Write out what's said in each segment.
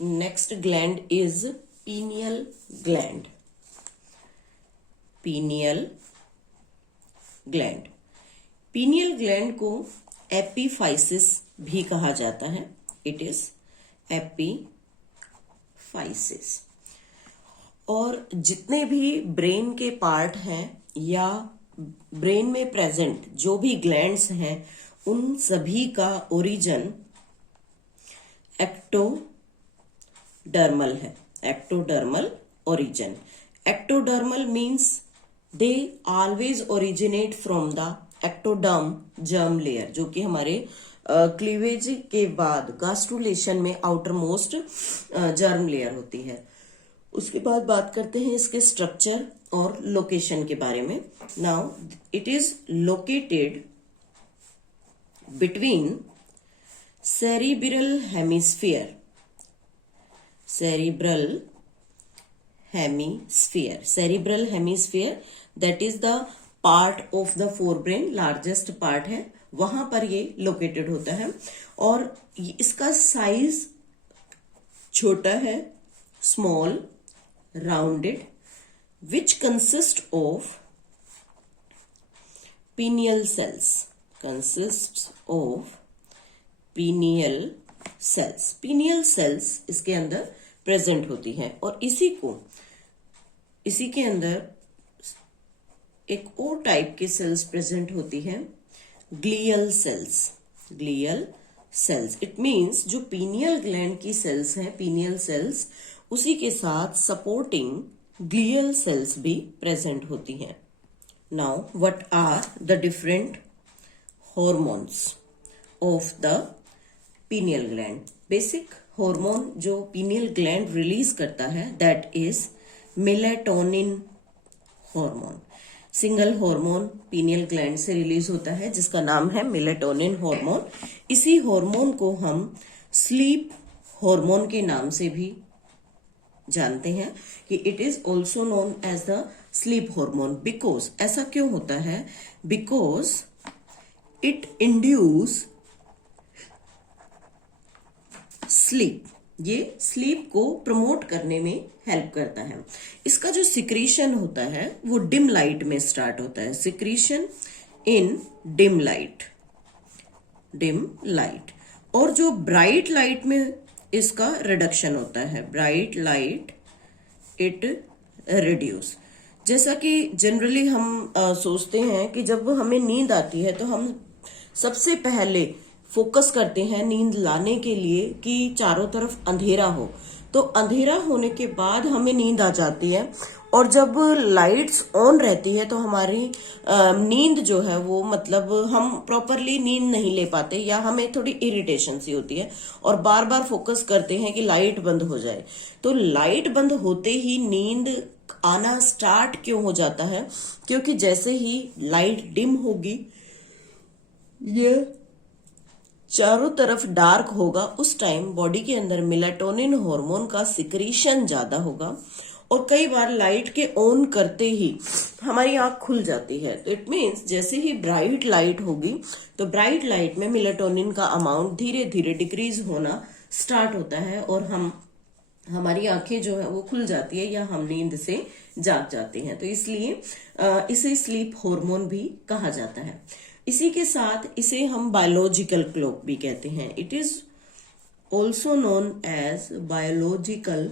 Next gland is pineal gland. Pineal gland. Pineal gland को epiphysis भी कहा जाता है. It is epiphysis. और जितने भी ब्रेन के पार्ट हैं या ब्रेन में प्रेजेंट जो भी ग्लैंड्स हैं उन सभी का ओरिजिन एक्टोडर्मल है. Ectodermal origin. Ectodermal means they always originate from the ectoderm germ layer, जो कि हमारे क्लीवेज के बाद गास्ट्रुलेशन में आउटर मोस्ट जर्म लेयर होती है. उसके बाद बात करते हैं इसके स्ट्रक्चर और लोकेशन के बारे में. Now it is located between cerebral hemisphere. Cerebral hemisphere that is the part of the forebrain, largest part है, वहां पर ये लोकेटेड होता है. और इसका साइज छोटा है, small, rounded, which consist of pineal cells. Pineal cells इसके अंदर प्रेजेंट होती हैं. और इसी के अंदर एक और टाइप के सेल्स प्रेजेंट होती हैं, ग्लियल सेल्स. इट मीन्स जो पीनियल ग्लैंड की सेल्स हैं, पीनियल सेल्स, उसी के साथ सपोर्टिंग ग्लियल सेल्स भी प्रेजेंट होती हैं. Now what are the different hormones of the pineal gland. Basic hormone जो पीनियल ग्लैंड रिलीज करता है that is melatonin hormone. Single hormone pineal gland से रिलीज होता है जिसका नाम है मेलेटोनिन हार्मोन. इसी हार्मोन को हम स्लीप हार्मोन के नाम से भी जानते हैं कि it is also known as the sleep hormone. Because ऐसा क्यों होता है? Because it induce sleep. ये स्लीप को प्रमोट करने में हेल्प करता है. इसका जो सिक्रीशन होता है वो डिम लाइट में स्टार्ट होता है. सिक्रीशन इन डिम लाइट. और जो ब्राइट लाइट में इसका रिडक्शन होता है. Bright light it reduce. जैसा कि जनरली हम सोचते हैं कि जब हमें नींद आती है तो हम सबसे पहले फोकस करते हैं नींद लाने के लिए कि चारों तरफ अंधेरा हो. तो अंधेरा होने के बाद हमें नींद आ जाती है. और जब लाइट्स ऑन रहती है तो हमारी नींद जो है वो मतलब हम प्रॉपरली नींद नहीं ले पाते या हमें थोड़ी इरिटेशन सी होती है और बार बार फोकस करते हैं कि लाइट बंद हो जाए. तो लाइट बंद होते ही नींद आना स्टार्ट क्यों हो जाता है? क्योंकि जैसे ही लाइट डिम होगी, ये चारों तरफ डार्क होगा, उस टाइम बॉडी के अंदर मेलाटोनिन हार्मोन का सिक्रीशन ज्यादा होगा. और कई बार लाइट के ऑन करते ही हमारी आंख खुल जाती है. तो इट मीन्स जैसे ही ब्राइट लाइट होगी तो ब्राइट लाइट में मेलाटोनिन का अमाउंट धीरे धीरे डिक्रीज होना स्टार्ट होता है और हमारी आंखें जो है वो खुल जाती है या हम नींद से जाग जाते हैं. तो इसलिए इसे स्लीप हार्मोन भी कहा जाता है. इसी के साथ इसे हम बायोलॉजिकल क्लॉक भी कहते हैं. It is also known as biological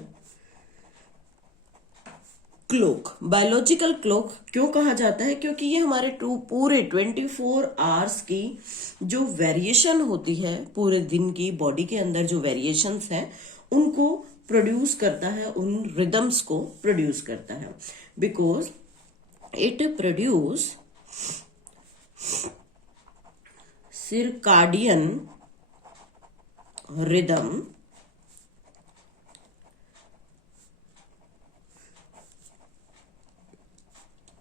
clock. Biological clock क्यों कहा जाता है? क्योंकि ये हमारे पूरे 24 आवर्स की जो वेरिएशन होती है, पूरे दिन की बॉडी के अंदर जो वेरिएशंस हैं उनको प्रोड्यूस करता है, उन रिदम्स को प्रोड्यूस करता है. Because it produce circadian rhythm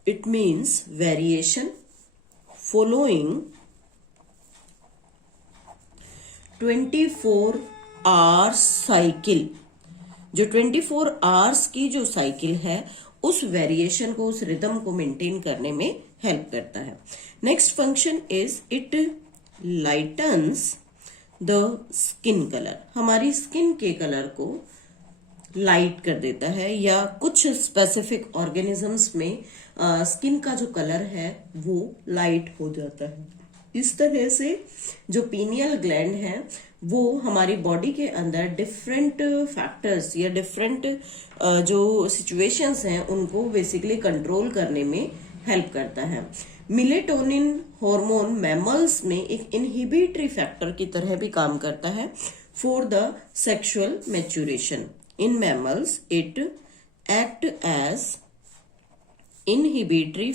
it means variation following 24 hours cycle. जो 24 आवर्स की जो साइकिल है उस वेरिएशन को, उस रिदम को मेंटेन करने में हेल्प करता है. Next function is it lightens the skin colour, हमारी स्किन के कलर को लाइट कर देता है, या कुछ स्पेसिफिक ऑर्गेनिजम्स में स्किन का जो कलर है वो लाइट हो जाता है। इस तरह से जो पीनियल ग्लैंड है वो हमारी बॉडी के अंदर डिफरेंट फैक्टर्स या डिफरेंट जो सिचुएशंस हैं उनको बेसिकली कंट्रोल करने में हेल्प करता है। मिलेटोनिन हार्मोन मैमल्स में एक इनहिबिटरी फैक्टर की तरह भी काम करता है for the sexual maturation. In mammals, it act as inhibitory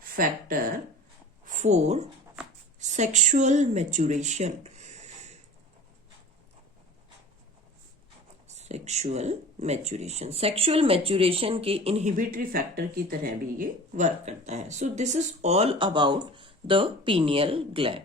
factor for sexual maturation. Sexual maturation के इनहिबिटरी फैक्टर की तरह भी ये वर्क करता है। So this is all about the pineal gland.